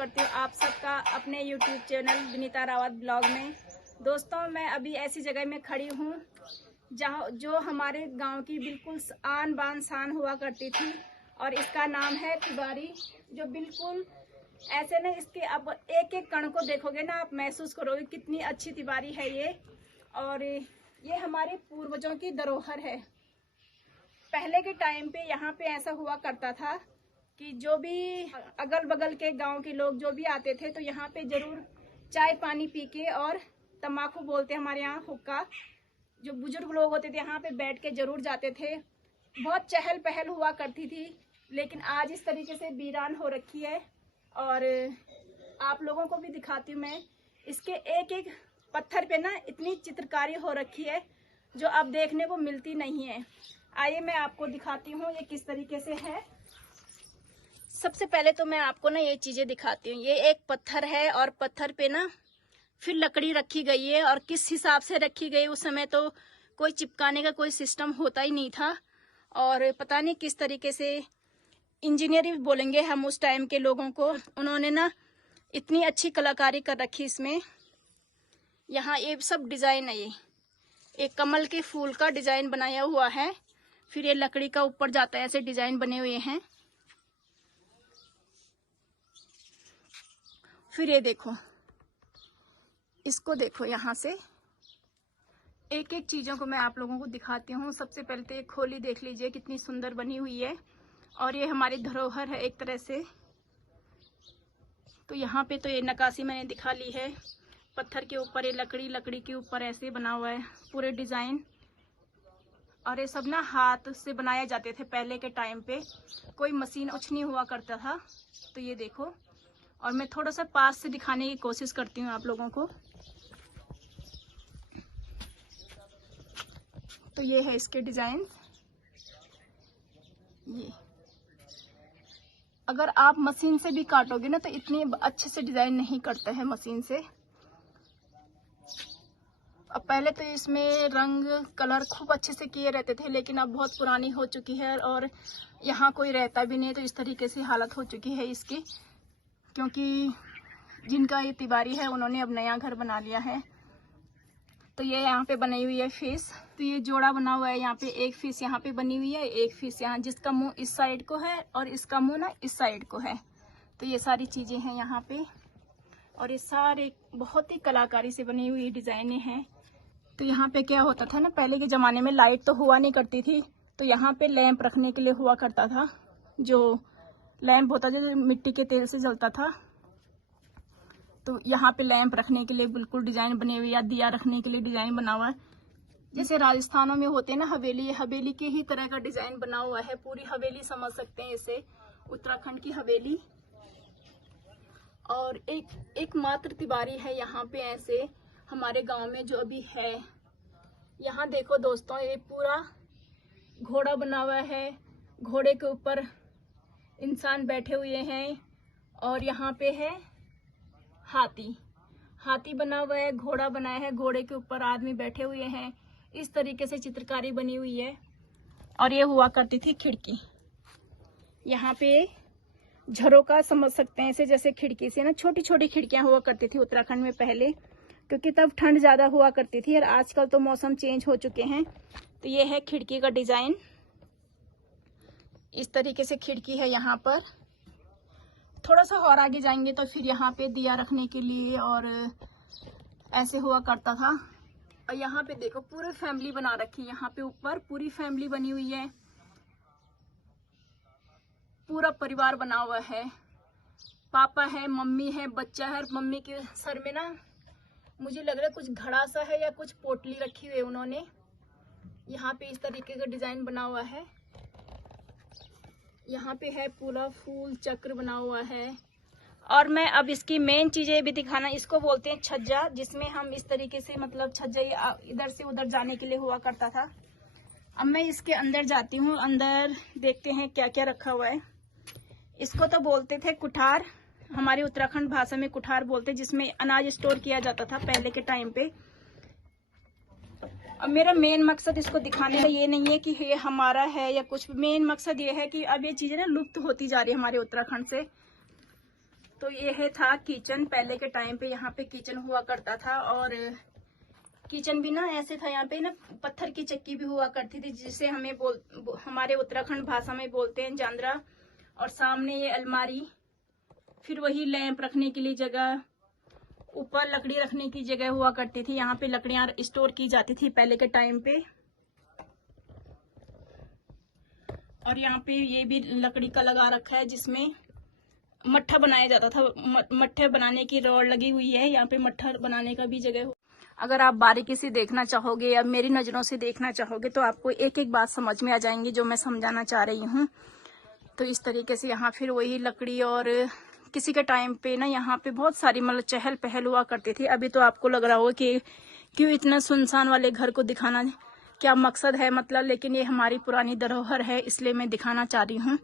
करती हूँ आप सबका अपने YouTube channel Vinita Rawat blog में। दोस्तों, मैं अभी ऐसी जगह में खड़ी हूँ जहाँ जो हमारे गांव की बिल्कुल आन बान शान हुआ करती थी, और इसका नाम है तिवारी। जो बिल्कुल ऐसे ना, इसके अब एक एक कण को देखोगे ना, आप महसूस करोगे कितनी अच्छी तिवारी है ये। और ये हमारे पूर्वजों की धरोहर है। पहले के टाइम पे यहाँ पे ऐसा हुआ करता था कि जो भी अगल बगल के गांव के लोग जो भी आते थे तो यहाँ पे जरूर चाय पानी पी के, और तम्बाकू बोलते हमारे यहाँ, हुक्का, जो बुजुर्ग लोग होते थे यहाँ पे बैठ के जरूर जाते थे। बहुत चहल पहल हुआ करती थी, लेकिन आज इस तरीके से वीरान हो रखी है। और आप लोगों को भी दिखाती हूँ मैं। इसके एक एक पत्थर पे ना इतनी चित्रकारी हो रखी है जो अब देखने को मिलती नहीं है। आइए मैं आपको दिखाती हूँ ये किस तरीके से है। सबसे पहले तो मैं आपको ना ये चीजें दिखाती हूँ। ये एक पत्थर है और पत्थर पे ना फिर लकड़ी रखी गई है, और किस हिसाब से रखी गई, उस समय तो कोई चिपकाने का कोई सिस्टम होता ही नहीं था। और पता नहीं किस तरीके से इंजीनियरिंग बोलेंगे हम उस टाइम के लोगों को, उन्होंने ना इतनी अच्छी कलाकारी कर रखी इसमें। यहाँ ये सब डिजाइन है, ये एक कमल के फूल का डिजाइन बनाया हुआ है, फिर ये लकड़ी का ऊपर जाता है, ऐसे डिजाइन बने हुए हैं। फिर ये देखो, इसको देखो, यहाँ से एक एक चीजों को मैं आप लोगों को दिखाती हूँ। सबसे पहले तो ये खोली देख लीजिए कितनी सुंदर बनी हुई है, और ये हमारी धरोहर है एक तरह से। तो यहाँ पे तो ये नक्काशी मैंने दिखा ली है, पत्थर के ऊपर ये लकड़ी, लकड़ी के ऊपर ऐसे बना हुआ है पूरे डिजाइन। और ये सब ना हाथ से बनाए जाते थे पहले के टाइम पे, कोई मशीन कुछ नहीं हुआ करता था। तो ये देखो, और मैं थोड़ा सा पास से दिखाने की कोशिश करती हूँ आप लोगों को। तो ये है इसके डिजाइन। ये अगर आप मशीन से भी काटोगे ना तो इतनी अच्छे से डिजाइन नहीं करता है मशीन से। अब पहले तो इसमें रंग कलर खूब अच्छे से किए रहते थे, लेकिन अब बहुत पुरानी हो चुकी है और यहाँ कोई रहता भी नहीं, तो इस तरीके से हालत हो चुकी है इसकी। क्योंकि जिनका ये तिवारी है उन्होंने अब नया घर बना लिया है। तो ये यहाँ पे बनी हुई है फिश। तो ये जोड़ा बना हुआ है, यहाँ पे एक फिश यहाँ पे बनी हुई है, एक फिश यहाँ, जिसका मुंह इस साइड को है और इसका मुंह ना इस साइड को है। तो ये सारी चीजें हैं यहाँ पे, और ये सारे बहुत ही कलाकारी से बनी हुई डिजाइने हैं। तो यहाँ पे क्या होता था ना, पहले के जमाने में लाइट तो हुआ नहीं करती थी, तो यहाँ पे लैंप रखने के लिए हुआ करता था। जो लैंप होता था जो मिट्टी के तेल से जलता था, तो यहाँ पे लैंप रखने के लिए बिल्कुल डिजाइन बने हुए, या दिया रखने के लिए डिजाइन बना हुआ है। जैसे राजस्थानों में होते हैं ना हवेली, हवेली के ही तरह का डिजाइन बना हुआ है। पूरी हवेली समझ सकते हैं इसे, उत्तराखंड की हवेली। और एक मात्र तिवारी है यहाँ पे ऐसे हमारे गांव में जो अभी है। यहाँ देखो दोस्तों, ये पूरा घोड़ा बना हुआ है, घोड़े के ऊपर इंसान बैठे हुए हैं, और यहाँ पे है हाथी बना हुआ है, घोड़ा बनाया है, घोड़े के ऊपर आदमी बैठे हुए हैं। इस तरीके से चित्रकारी बनी हुई है। और ये हुआ करती थी खिड़की, यहाँ पे झरोका समझ सकते हैं इसे, जैसे खिड़की से ना छोटी छोटी खिड़कियां हुआ करती थी उत्तराखंड में पहले, क्योंकि तब ठंड ज्यादा हुआ करती थी, और आजकल तो मौसम चेंज हो चुके हैं। तो ये है खिड़की का डिजाइन, इस तरीके से खिड़की है यहाँ पर। थोड़ा सा और आगे जाएंगे तो फिर यहाँ पे दिया रखने के लिए और ऐसे हुआ करता था। और यहाँ पे देखो पूरी फैमिली बना रखी है, यहाँ पे ऊपर पूरी फैमिली बनी हुई है, पूरा परिवार बना हुआ है। पापा है, मम्मी है, बच्चा है, और मम्मी के सर में ना मुझे लग रहा है कुछ घड़ा सा है या कुछ पोटली रखी हुई है उन्होंने। यहाँ पे इस तरीके का डिजाइन बना हुआ है। यहाँ पे है पूरा फूल चक्र बना हुआ है। और मैं अब इसकी मेन चीजें भी दिखाना, इसको बोलते हैं छज्जा, जिसमें हम इस तरीके से, मतलब छज्जा इधर से उधर जाने के लिए हुआ करता था। अब मैं इसके अंदर जाती हूँ, अंदर देखते हैं क्या क्या रखा हुआ है। इसको तो बोलते थे कुठार, हमारी उत्तराखंड भाषा में कुठार बोलते, जिसमें अनाज स्टोर किया जाता था पहले के टाइम पे। अब मेरा मेन मकसद इसको दिखाने का ये नहीं है कि ये हमारा है या कुछ, मेन मकसद ये है कि अब ये चीजें ना लुप्त होती जा रही है हमारे उत्तराखंड से। तो ये है था किचन। पहले के टाइम पे यहाँ पे किचन हुआ करता था, और किचन भी ना ऐसे था, यहाँ पे ना पत्थर की चक्की भी हुआ करती थी, जिसे हमें हमारे उत्तराखंड भाषा में बोलते हैं जांदरा। और सामने ये अलमारी, फिर वही लैंप रखने के लिए जगह, ऊपर लकड़ी रखने की जगह हुआ करती थी। यहाँ पे लकड़ियां स्टोर की जाती थी पहले के टाइम पे। और यहाँ पे ये भी लकड़ी का लगा रखा है, जिसमें मट्ठा बनाया जाता था। मट्ठे बनाने की रॉड लगी हुई है यहाँ पे, मट्ठा बनाने का भी जगह हो। अगर आप बारीकी से देखना चाहोगे या मेरी नजरों से देखना चाहोगे तो आपको एक एक बात समझ में आ जाएंगी जो मैं समझाना चाह रही हूँ। तो इस तरीके से यहाँ फिर वही लकड़ी, और किसी के टाइम पे ना यहाँ पे बहुत सारी मतलब चहल पहल हुआ करती थी। अभी तो आपको लग रहा होगा कि क्यों इतना सुनसान वाले घर को दिखाना, क्या मकसद है मतलब, लेकिन ये हमारी पुरानी धरोहर है, इसलिए मैं दिखाना चाह रही हूँ।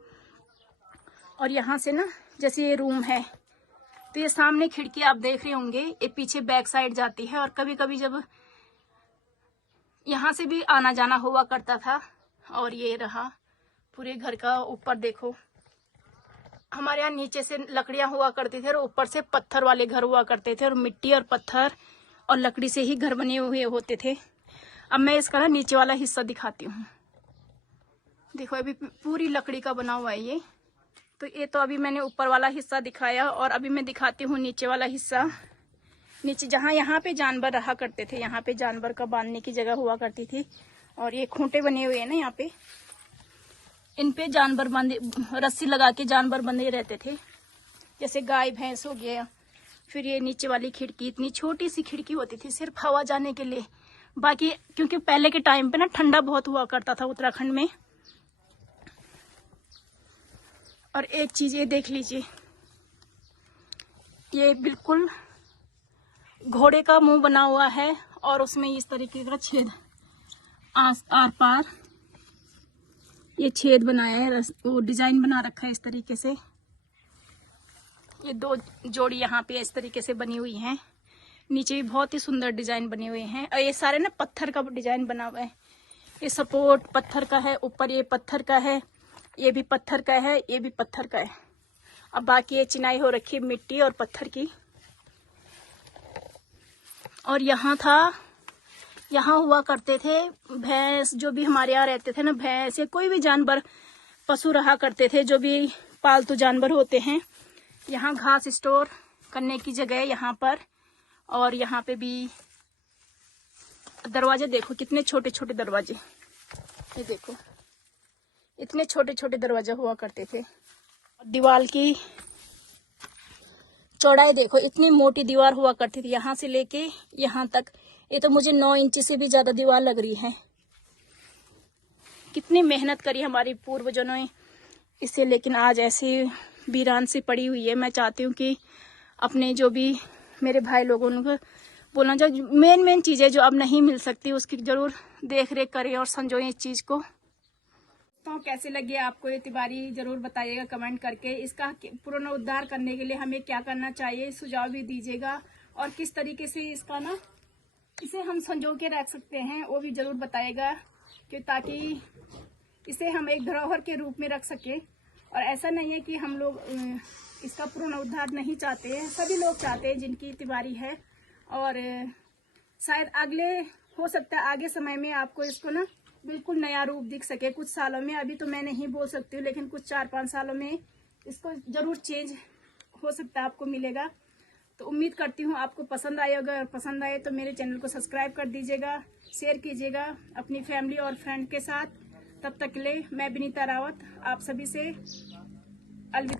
और यहाँ से ना जैसे ये रूम है, तो ये सामने खिड़की आप देख रहे होंगे, ये पीछे बैक साइड जाती है। और कभी कभी जब यहाँ से भी आना जाना हुआ करता था। और ये रहा पूरे घर का ऊपर देखो, हमारे यहाँ नीचे से लकड़ियां हुआ करती थी और ऊपर से पत्थर वाले घर हुआ करते थे, और मिट्टी और पत्थर और लकड़ी से ही घर बने हुए होते थे। अब मैं इसका ना नीचे वाला हिस्सा दिखाती हूँ। देखो अभी पूरी लकड़ी का बना हुआ है ये। तो ये तो अभी मैंने ऊपर वाला हिस्सा दिखाया, और अभी मैं दिखाती हूँ नीचे वाला हिस्सा। नीचे जहाँ यहाँ पे जानवर रहा करते थे, यहाँ पे जानवर का बांधने की जगह हुआ करती थी। और ये खूंटे बने हुए हैं ना यहाँ पे, इन पे जानवर बंधे, रस्सी लगा के जानवर बंधे रहते थे, जैसे गाय भैंस हो गया। फिर ये नीचे वाली खिड़की, इतनी छोटी सी खिड़की होती थी सिर्फ हवा जाने के लिए। बाकी क्योंकि पहले के टाइम पे ना ठंडा बहुत हुआ करता था उत्तराखंड में। और एक चीज ये देख लीजिए, ये बिल्कुल घोड़े का मुंह बना हुआ है, और उसमें इस तरीके का छेद आर पार ये छेद बनाया है, वो डिजाइन बना रखा है इस तरीके से। ये दो जोड़ी यहाँ पे इस तरीके से बनी हुई हैं। नीचे भी बहुत ही सुंदर डिजाइन बने हुए हैं, और ये सारे ना पत्थर का डिजाइन बना हुआ है। ये सपोर्ट पत्थर का है, ऊपर ये पत्थर का है, ये भी पत्थर का है, ये भी पत्थर का है। अब बाकी ये चिनाई हो रखी है मिट्टी और पत्थर की। और यहाँ था, यहाँ हुआ करते थे भैंस, जो भी हमारे यहाँ रहते थे ना, भैंस या कोई भी जानवर पशु रहा करते थे, जो भी पालतू जानवर होते हैं। यहाँ घास स्टोर करने की जगह है यहाँ पर। और यहाँ पे भी दरवाजे देखो, कितने छोटे छोटे दरवाजे, ये देखो इतने छोटे छोटे दरवाजे हुआ करते थे। दीवार की चौड़ाई देखो, इतनी मोटी दीवार हुआ करती थी यहाँ से लेके यहाँ तक। ये तो मुझे 9 इंच से भी ज्यादा दीवार लग रही है। कितनी मेहनत करी हमारी पूर्वजों ने इसे, लेकिन आज ऐसे वीरान से पड़ी हुई है। मैं चाहती हूँ कि अपने जो भी मेरे भाई लोगों को बोलना चाहिए, मेन चीजें जो अब नहीं मिल सकती उसकी जरूर देख रेख करें और संजोएं इस चीज को। तो कैसे लगे आपको ये तिवारी, जरूर बताइएगा कमेंट करके। इसका पुनरुद्धार करने के लिए हमें क्या करना चाहिए, सुझाव भी दीजिएगा। और किस तरीके से इसका ना, इसे हम संजो के रख सकते हैं, वो भी जरूर बताइएगा, कि ताकि इसे हम एक धरोहर के रूप में रख सके। और ऐसा नहीं है कि हम लोग इसका पुनरुद्धार नहीं चाहते हैं, सभी लोग चाहते हैं जिनकी तिवारी है। और शायद अगले, हो सकता है आगे समय में आपको इसको ना बिल्कुल नया रूप दिख सके, कुछ सालों में। अभी तो मैं नहीं बोल सकती हूँ, लेकिन कुछ 4-5 सालों में इसको जरूर चेंज हो सकता है, आपको मिलेगा। तो उम्मीद करती हूँ आपको पसंद आए। अगर पसंद आए तो मेरे चैनल को सब्सक्राइब कर दीजिएगा, शेयर कीजिएगा अपनी फैमिली और फ्रेंड के साथ। तब तक के लिए मैं विनीता रावत आप सभी से अलविदा।